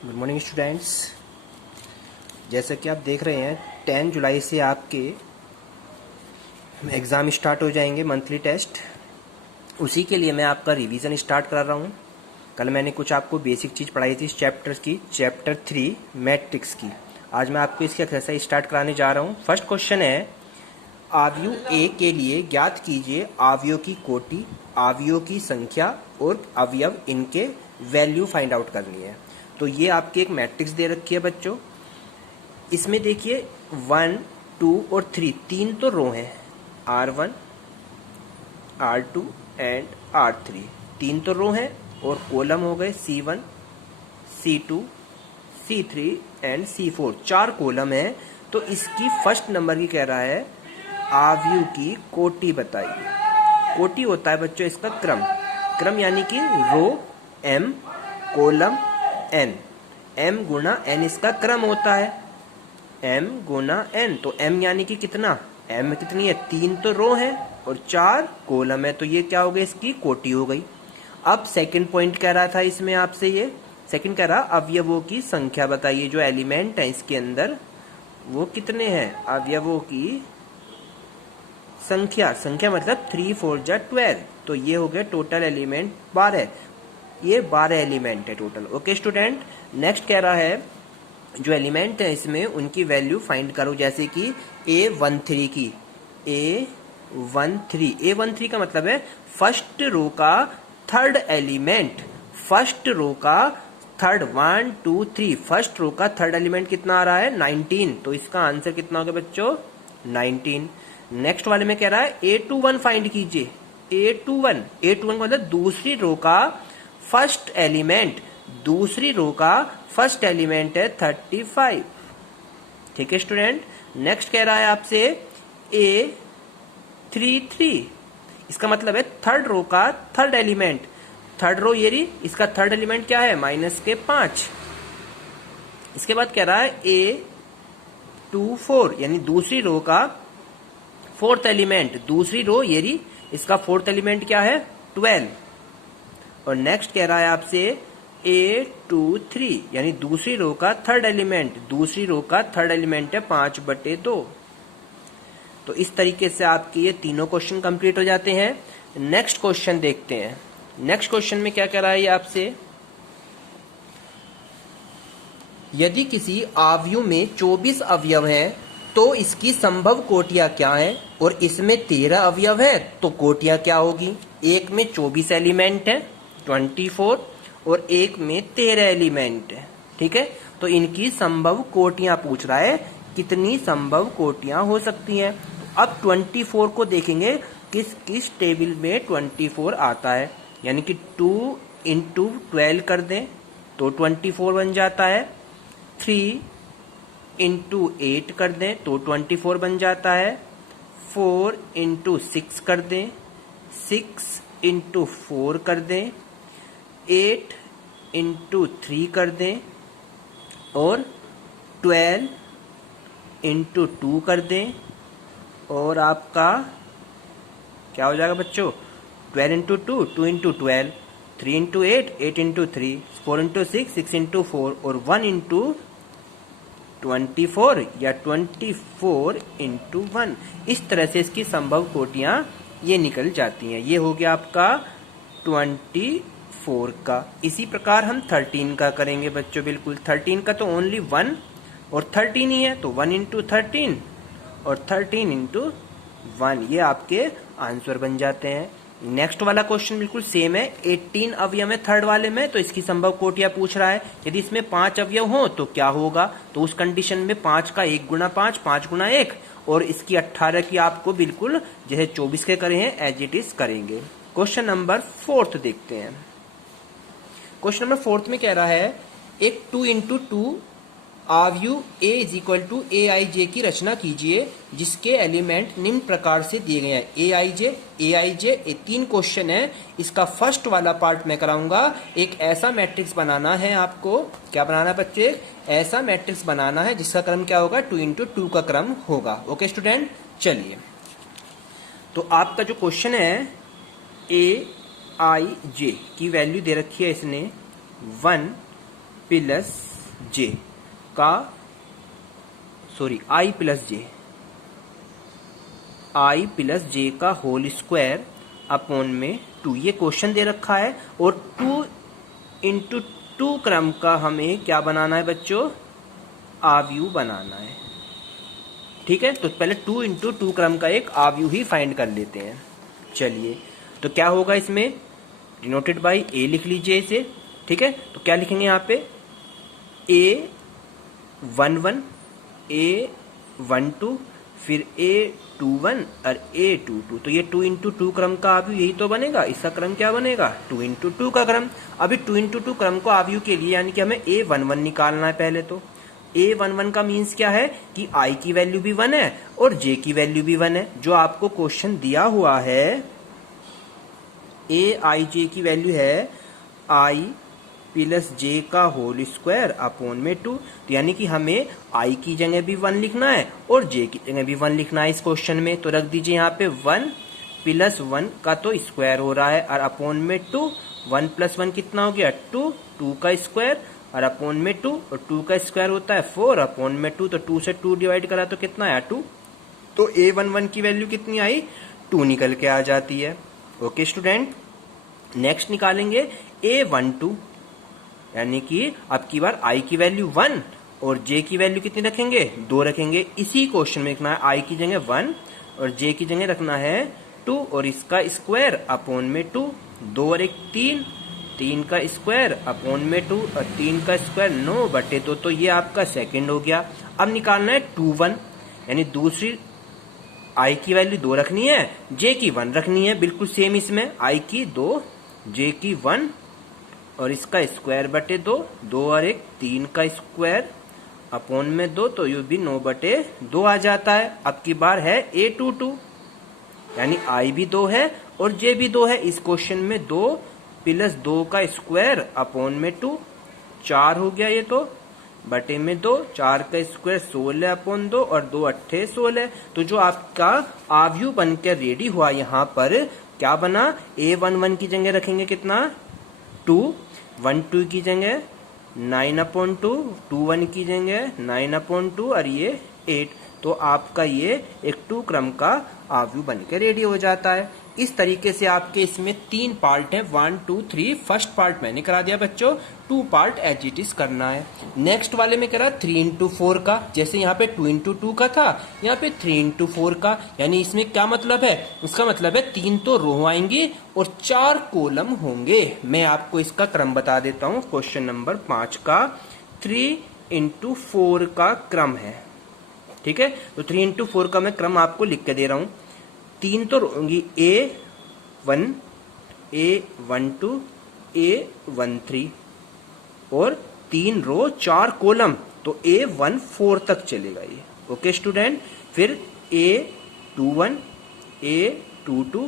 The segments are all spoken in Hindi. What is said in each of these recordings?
Good morning students. जैसा कि आप देख रहे हैं 10 जुलाई से आपके एग्ज़ाम स्टार्ट हो जाएंगे, मंथली टेस्ट। उसी के लिए मैं आपका रिवीजन स्टार्ट करा रहा हूँ। कल मैंने कुछ आपको बेसिक चीज़ पढ़ाई थी इस चैप्टर की, चैप्टर 3 मैट्रिक्स की। आज मैं आपको इसकी एक्सरसाइज स्टार्ट कराने जा रहा हूँ। फर्स्ट क्वेश्चन है, अवयव ए के लिए ज्ञात कीजिए अवयव की कोटि, अवयव की संख्या और अवयव इनके वैल्यू फाइंड आउट करनी है। तो ये आपकी एक मैट्रिक्स दे रखी है बच्चों। इसमें देखिए 1, 2 और 3 तीन तो रो हैं, R1, R2 एंड R3 तीन तो रो हैं, और कॉलम हो गए C1, C2, C3 and C4 चार कॉलम है। तो इसकी फर्स्ट नंबर की कह रहा है अवयव की कोटि बताइए। कोटि होता है बच्चों इसका क्रम, क्रम यानी कि रो M, कॉलम N, M गुना N इसका क्रम होता है, M गुना N। तो M यानी कि कितना, M कितनी है, तीन तो रो है और चार कॉलम है, तो ये क्या हो गई, इसकी कोटि हो गई। अब सेकंड पॉइंट कह रहा था इसमें आपसे, ये सेकंड कह रहा अवयवों की संख्या बताइए, जो एलिमेंट है इसके अंदर वो कितने हैं, अवयवों की संख्या। संख्या मतलब 3 4 जा 12, तो ये हो गया टोटल एलिमेंट 12। ये 12 एलिमेंट है टोटल। ओके स्टूडेंट, नेक्स्ट कह रहा है जो एलिमेंट है इसमें उनकी वैल्यू फाइंड करो, जैसे कि A13 की, A13 का मतलब है फर्स्ट रो का थर्ड एलिमेंट, फर्स्ट रो का थर्ड, 1 2 3, फर्स्ट रो का थर्ड एलिमेंट कितना आ रहा है, 19। तो इसका आंसर कितना होगा बच्चों, 19। नेक्स्ट वाले में कह रहा है A21 फाइंड कीजिए। A21 का मतलब दूसरी रो का फर्स्ट एलिमेंट, दूसरी रो का फर्स्ट एलिमेंट है 35। ठीक है स्टूडेंट। नेक्स्ट कह रहा है आपसे A33, इसका मतलब है थर्ड रो का थर्ड एलिमेंट, थर्ड रो ये रही, इसका थर्ड एलिमेंट क्या है, -5। इसके बाद कह रहा है A24 यानी दूसरी रो का फोर्थ एलिमेंट, दूसरी रो ये रही, इसका फोर्थ एलिमेंट क्या है, 12। और नेक्स्ट कह रहा है आपसे A23 यानी दूसरी रो का थर्ड एलिमेंट, दूसरी रो का थर्ड एलिमेंट है 5/2। तो इस तरीके से आपके ये तीनों क्वेश्चन कंप्लीट हो जाते हैं। नेक्स्ट क्वेश्चन देखते हैं। नेक्स्ट क्वेश्चन में क्या कह रहा है ये आपसे, यदि किसी अवयव में 24 अवयव हैं तो इसकी संभव कोटियां क्या हैं, और इसमें 13 अवयव है तो कोटियां क्या होगी। एक में 24 एलिमेंट है 24, और एक में 13 एलिमेंट है। ठीक है, तो इनकी संभव कोटियां पूछ रहा है, कितनी संभव कोटियां हो सकती हैं। अब 24 को देखेंगे किस किस टेबल में 24 आता है, यानी कि 2 × 12 कर दें तो 24 बन जाता है, 3 × 8 कर दें तो 24 बन जाता है, 4 × 6 कर दें, 6 × 4 कर दें, 8 × 3 कर दें, और 12 × 2 कर दें, और आपका क्या हो जाएगा बच्चों, 12 × 2 2 × 12, 3 × 8 8 × 3, 4 × 6 6 × 4, और 1 × 24 या 24 × 1। इस तरह से इसकी संभव कोटियां ये निकल जाती हैं। ये हो गया आपका 24 का। इसी प्रकार हम 13 का करेंगे बच्चों। बिल्कुल 13 का तो ओनली 1 और 13 ही है, तो 1 × 13 और 13 × 1, ये आपके आंसर बन जाते हैं। नेक्स्ट वाला क्वेश्चन बिल्कुल सेम है, 18 अवयव है थर्ड वाले में, तो इसकी संभव कोटियां पूछ रहा है। यदि इसमें 5 अवयव हो तो क्या होगा, तो उस कंडीशन में 5 का 1 × 5, 5 × 1, और इसकी 18 की आपको बिल्कुल जैसे 24 के करे हैं एज इट इज करेंगे। क्वेश्चन नंबर 4 देखते हैं। क्वेश्चन नंबर 4 में कह रहा है, एक 2 × 2 अवयव A = Aij की रचना कीजिए जिसके एलिमेंट निम्न प्रकार से दिए गए हैं। Aij ये 3 क्वेश्चन है। इसका फर्स्ट वाला पार्ट मैं कराऊंगा। एक ऐसा मैट्रिक्स बनाना है आपको, क्या बनाना है बच्चे, ऐसा मैट्रिक्स बनाना है जिसका क्रम क्या होगा, 2 × 2 का क्रम होगा। ओके स्टूडेंट, चलिए तो आपका जो क्वेश्चन है Aij की वैल्यू दे रखी है इसने 1 प्लस जे का आई प्लस जे का होल स्क्वायर अपॉन में 2, ये क्वेश्चन दे रखा है। और 2 इंटू 2 क्रम का हमें क्या बनाना है बच्चों, आव्यूह बनाना है। ठीक है, तो पहले 2 इंटू 2 क्रम का एक आव्यूह ही फाइंड कर लेते हैं। चलिए, तो क्या होगा इसमें, डिनोटेड बाई ए लिख लीजिए इसे। ठीक है, तो क्या लिखेंगे यहाँ पे, A11, A12, फिर A21 और A22। तो ये 2 इंटू 2 क्रम का आव्यूह यही तो बनेगा। इसका क्रम क्या बनेगा, 2 इंटू 2 का क्रम। अभी 2 इंटू 2 क्रम को आव्यूह के लिए यानी कि हमें A11 निकालना है पहले। तो A11 का मीन्स क्या है कि I की वैल्यू भी 1 है और J की वैल्यू भी 1 है। जो आपको क्वेश्चन दिया हुआ है AIJ की वैल्यू है I प्लस J का होल स्क्वायर अपॉन में 2। तो यानी कि हमें I की जगह भी 1 लिखना है और J की जगह भी 1 लिखना है इस क्वेश्चन में। तो रख दीजिए यहाँ पे 1 प्लस 1 का तो स्क्वायर हो रहा है और अपॉन में 2। 1 प्लस 1 कितना हो गया, 2, 2 का स्क्वायर और अपॉन में 2, और 2 का स्क्वायर होता है 4 अपॉन में 2। तो 2 से 2 डिवाइड करा तो कितना आया, 2। तो A11 की वैल्यू कितनी आई, 2 निकल के आ जाती है। ओके स्टूडेंट, नेक्स्ट निकालेंगे A12, यानी कि अब की बार I की वैल्यू 1 और J की वैल्यू कितनी रखेंगे, 2 रखेंगे। इसी क्वेश्चन में लिखना है I की जगह 1 और J की जगह रखना है 2 और इसका स्क्वायर अपॉन में 2। 2 और 1 3, 3 का स्क्वायर अपॉन में 2 और 3 का स्क्वायर 9/2। तो ये आपका सेकंड हो गया। अब निकालना है 21, यानी दूसरी I की वैल्यू 2 रखनी है, J की 1 रखनी है। बिल्कुल सेम इसमें I की 2, J की 1 और इसका स्क्वायर बटे 2। 2 और 1 3 का स्क्वायर अपॉन में 2, तो ये भी 9/2 आ जाता है। अब की बार है A22, यानी I भी 2 है और J भी 2 है। इस क्वेश्चन में 2 प्लस 2 का स्क्वायर अपॉन में 2, 4 हो गया ये तो, बटे में 2, 4 का स्क्वायर 16 अपॉन 2 और 2 अट्ठे 16। तो जो आपका आव्यूह बनकर रेडी हुआ यहाँ पर क्या बना, A11 की जगह रखेंगे कितना, 2, 1/2 की जगह 9/2, 2/1 की जगह 9/2 और ये 8। तो आपका ये एक 2 क्रम का आव्यूह बनकर रेडी हो जाता है। इस तरीके से आपके इसमें 3 पार्ट है, 1 2 3। फर्स्ट पार्ट मैंने करा दिया बच्चों, 2 पार्ट एज इट इज करना है। नेक्स्ट वाले में करा 3 इंटू 4 का, जैसे यहाँ पे 2 इंटू 2 का था, यहाँ पे 3 इंटू 4 का। यानी इसमें क्या मतलब है, उसका मतलब है 3 तो रो आएंगी और 4 कॉलम होंगे। मैं आपको इसका क्रम बता देता हूँ। क्वेश्चन नंबर 5 का 3 इंटू 4 का क्रम है। ठीक है, तो 3 इंटू 4 का मैं क्रम आपको लिख के दे रहा हूं। 3 तो होंगी A1, A12, A13 और 3 रो 4 कॉलम, तो A14 तक चलेगा ये। ओके स्टूडेंट, फिर A21, A22,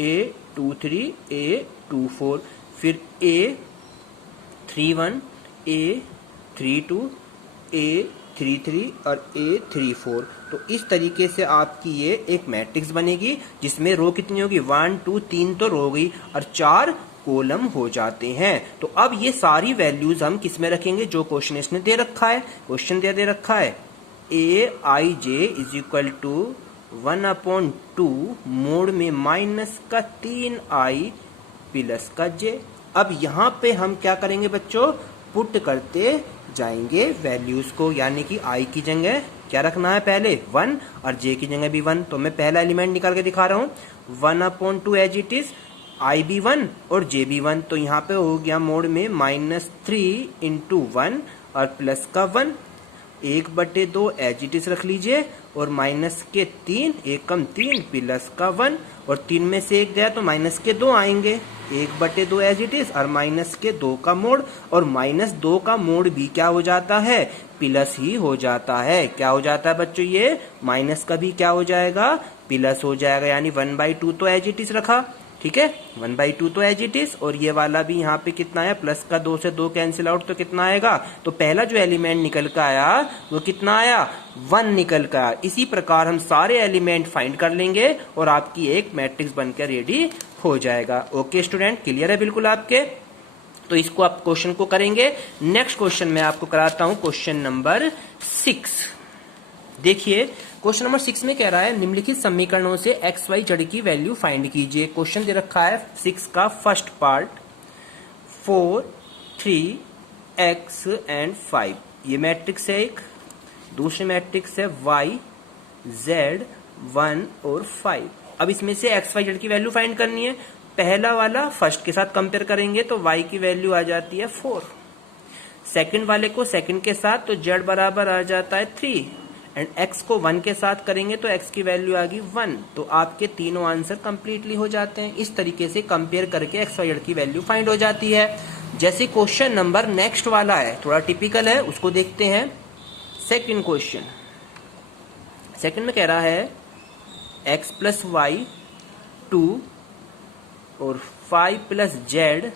A23, A24, फिर A31, A32, A33 और A34। तो इस तरीके से आपकी ये एक मैट्रिक्स बनेगी जिसमें रो कितनी होगी, 1 2 3 तो रो गई और 4 कॉलम हो जाते हैं। तो अब ये सारी वैल्यूज हम किस में रखेंगे, जो क्वेश्चन इसने दे रखा है। क्वेश्चन दे रखा है AIJ is equal to 1/2 mod में माइनस का 3I प्लस का J। अब यहाँ पे हम क्या करेंगे बच्चों, पुट करते जाएंगे वैल्यूज को, यानी कि I की जगह क्या रखना है, पहले 1 और J की जगह भी 1। तो मैं पहला एलिमेंट निकाल के दिखा रहा हूँ, 1/2 एज इट इज, I भी 1 और J भी 1। तो यहाँ पे हो गया मोड में -3 इंटू 1 और प्लस का 1, 1/2 एज इट इज रख लीजिए और माइनस के 3, 1 कम 3 प्लस का 1 और 3 में से 1 गया तो माइनस के 2 आएंगे, 1/2 एज इट इज और माइनस के 2 का मोड, और -2 का मोड भी क्या हो जाता है, प्लस ही हो जाता है। क्या हो जाता है बच्चों, ये माइनस का भी क्या हो जाएगा, प्लस हो जाएगा। यानी 1/2 तो एज इट इज रखा, ठीक है, 1/2 तो एज इट इज, और ये वाला भी यहाँ पे कितना है, प्लस का 2 से 2 कैंसिल आउट, तो कितना आएगा, तो पहला जो एलिमेंट निकल कर आया वो कितना आया, 1 निकल कर आया। इसी प्रकार हम सारे एलिमेंट फाइंड कर लेंगे और आपकी एक मैट्रिक्स बनकर रेडी हो जाएगा। ओके स्टूडेंट, क्लियर है बिल्कुल आपके। तो इसको आप क्वेश्चन को करेंगे। नेक्स्ट क्वेश्चन मैं आपको कराता हूं, क्वेश्चन नंबर 6। देखिए क्वेश्चन नंबर 6 में कह रहा है निम्नलिखित समीकरणों से एक्स वाई जेड की वैल्यू फाइंड कीजिए। क्वेश्चन दे रखा है 6 का फर्स्ट पार्ट 4, 3, x एंड 5। ये मैट्रिक्स है एक, दूसरी मैट्रिक्स है y, z, 1 और 5। अब इसमें से एक्स वाई जेड की वैल्यू फाइंड करनी है। पहला वाला फर्स्ट के साथ कंपेयर करेंगे तो y की वैल्यू आ जाती है 4, सेकंड वाले को सेकंड के साथ तो z बराबर आ जाता है 3 एंड x को 1 के साथ करेंगे तो x की वैल्यू आ गई 1। तो आपके तीनों आंसर कंप्लीटली हो जाते हैं। इस तरीके से कंपेयर करके एक्स वाई जेड की वैल्यू फाइंड हो जाती है। जैसे क्वेश्चन नंबर नेक्स्ट वाला है, थोड़ा टिपिकल है, उसको देखते हैं। सेकंड क्वेश्चन, सेकंड में कह रहा है x प्लस वाई 2 और 5 प्लस जेड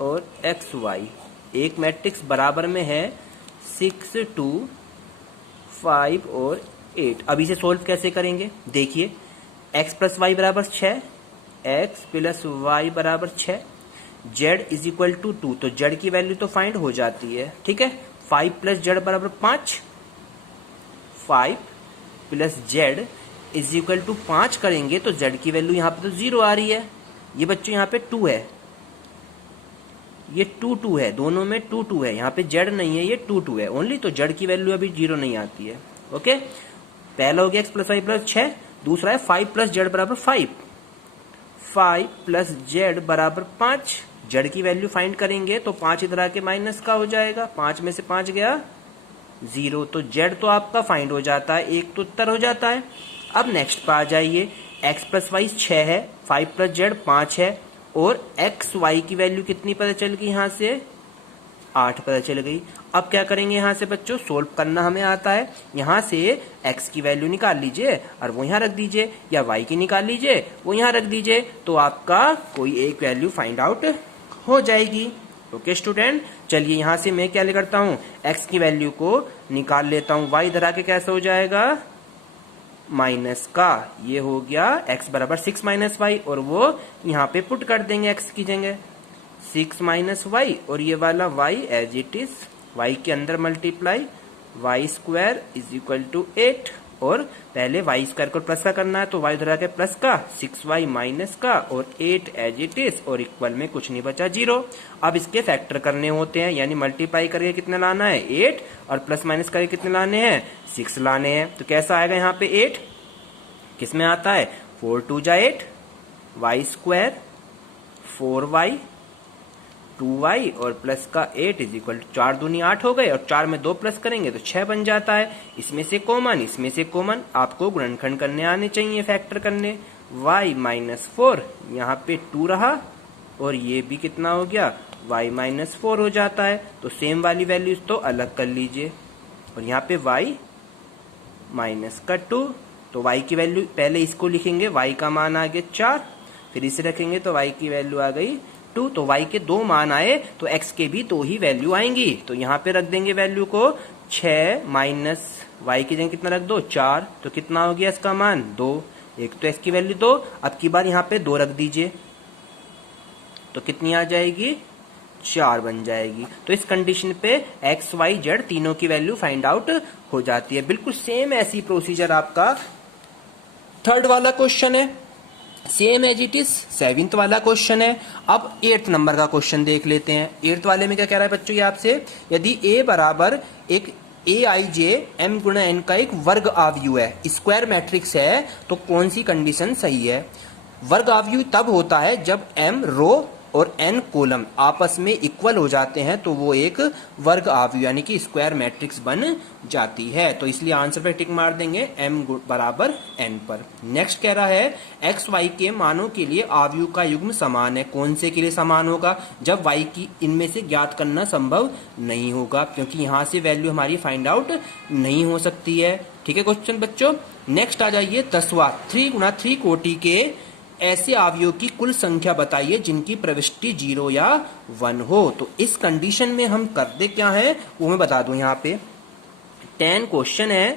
और एक्स वाई। एक मैट्रिक्स बराबर में है 6, 2, 5 और 8। अब इसे सोल्व कैसे करेंगे? देखिए x प्लस वाई बराबर 6, x प्लस वाई बराबर 6, z इज इक्वल टू 2, तो z की वैल्यू तो फाइंड हो जाती है। ठीक है, 5 प्लस जेड बराबर 5, 5 plus z is equal to 5 करेंगे तो z की वैल्यू यहाँ पे तो 0 आ रही है। ये बच्चों यहाँ पे 2 है, ये 2 2 है, दोनों में 2 2 है, यहाँ पे z नहीं है, ये 2 2 है ओनली, तो z की वैल्यू अभी 0 नहीं आती है। ओके, पहला हो गया x प्लस वाई प्लस 6, दूसरा है 5 प्लस जेड बराबर 5, 5 प्लस जेड बराबर 5। जेड की वैल्यू फाइंड करेंगे तो 5 इधर आके माइनस का हो जाएगा, 5 में से 5 गया 0, तो जेड तो आपका फाइंड हो जाता है, एक तो उत्तर हो जाता है। अब नेक्स्ट पे आ जाइए, x प्लस वाई 6 है, 5 प्लस जेड 5 है और एक्स वाई की वैल्यू कितनी पता चल गई? यहाँ से 8 पता चल गई। अब क्या करेंगे यहाँ से बच्चों? सोल्व करना हमें आता है। यहाँ से x की वैल्यू निकाल लीजिए और वो यहाँ रख दीजिए, या y की निकाल लीजिए वो यहाँ रख दीजिए, तो आपका कोई एक वैल्यू फाइंड आउट हो जाएगी। ओके स्टूडेंट, चलिए यहाँ से मैं क्या करता हूँ, x की वैल्यू को निकाल लेता हूँ। y इधर आके कैसे हो जाएगा? माइनस का, ये हो गया x बराबर 6 माइनस वाई, और वो यहाँ पे पुट कर देंगे x की जगह 6 माइनस वाई, और ये वाला y as it is, y के अंदर multiply y square is equal to 8, और पहले वाई स्क्वायर को प्लस का करना है तो y इधर आके प्लस का, 6y माइनस का और 8 एज इट इज, और इक्वल में कुछ नहीं बचा 0। अब इसके फैक्टर करने होते हैं, यानी मल्टीप्लाई करके कितना लाना है 8, और प्लस माइनस करके कितने लाने हैं 6 लाने हैं। तो कैसा आएगा यहाँ पे 8 किस में आता है? 4 2 जा 8, वाई स्क्वायर 4y 2y और प्लस का 8 इज इक्वल टू 4 दूनी 8 हो गए, और 4 में 2 प्लस करेंगे तो 6 बन जाता है। इसमें से कॉमन, इसमें से कॉमन, आपको गुणनखंड करने आने चाहिए, फैक्टर करने। y माइनस 4 यहाँ पे 2 रहा, और ये भी कितना हो गया y माइनस 4 हो जाता है। तो सेम वाली वैल्यूज तो अलग कर लीजिए, और यहाँ पे y माइनस का 2, तो y की वैल्यू पहले इसको लिखेंगे, y का मान आ गया 4, फिर इसे रखेंगे तो y की वैल्यू आ गई 2, तो y के 2 मान आए तो x के भी 2 ही वैल्यू आएंगी। तो यहाँ पे रख देंगे वैल्यू को 6 माइनस y की जगह कितना रख दो 4, तो कितना हो गया इसका मान 2, एक तो x की वैल्यू 2, अब की बार यहाँ पे 2 रख दीजिए तो कितनी आ जाएगी 4 बन जाएगी। तो इस कंडीशन पे x y z तीनों की वैल्यू फाइंड आउट हो जाती है। बिल्कुल सेम ऐसी प्रोसीजर आपका थर्ड वाला क्वेश्चन है, same as it is 7th वाला क्वेश्चन है। अब 8th नंबर का क्वेश्चन देख लेते हैं। 8th वाले में क्या कह रहा है बच्चों, ये आपसे यदि a बराबर एक aij m गुणा n का एक वर्ग आव्यूह है, स्क्वायर मैट्रिक्स है, तो कौन सी कंडीशन सही है? वर्ग आव्यूह तब होता है जब m रो और n कॉलम आपस में इक्वल हो जाते हैं, तो वो एक वर्ग आव्यूह यानी कि स्क्वायर मैट्रिक्स बन जाती है। तो इसलिए आंसर पे टिक मार देंगे m बराबर n पर। नेक्स्ट कह रहा है x y के मानों के लिए आव्यूह का युग्म समान है। कौन से के लिए समान होगा? जब y की इनमें से ज्ञात करना संभव नहीं होगा, क्योंकि यहाँ से वैल्यू हमारी फाइंड आउट नहीं हो सकती है। ठीक है क्वेश्चन बच्चों। नेक्स्ट आ जाइए 10वां, 3 गुणा 3 कोटि के ऐसे अवयवों की कुल संख्या बताइए जिनकी प्रविष्टि 0 या 1 हो। तो इस कंडीशन में हम करते क्या है वो मैं बता दूं। यहाँ पे 10 क्वेश्चन है,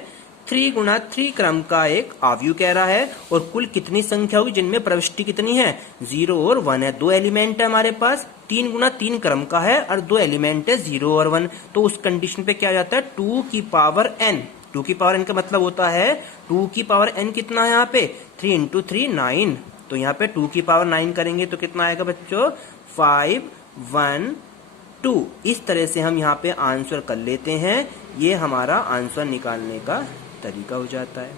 3 गुणा 3 क्रम का एक अवयव कह रहा है, और कुल कितनी संख्या होगी जिनमें प्रविष्टि कितनी है 0 और 1 है। 2 एलिमेंट है हमारे पास, 3 गुना 3 क्रम का है और 2 एलिमेंट है 0 और 1, तो उस कंडीशन पे क्या आ जाता है 2 की पावर n। 2 की पावर n का मतलब होता है 2 की पावर n कितना है यहाँ पे 3 इंटू 3 9, तो यहाँ पे 2 की पावर 9 करेंगे तो कितना आएगा बच्चों 5 1 2। इस तरह से हम यहाँ पे आंसर कर लेते हैं, ये हमारा आंसर निकालने का तरीका हो जाता है।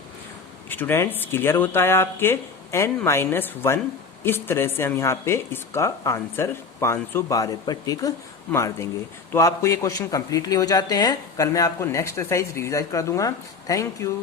स्टूडेंट्स क्लियर होता है आपके n-1, इस तरह से हम यहाँ पे इसका आंसर 512 पर टिक मार देंगे। तो आपको ये क्वेश्चन कंप्लीटली हो जाते हैं। कल मैं आपको नेक्स्ट एक्सरसाइज रिवाइज कर दूंगा। Thank you.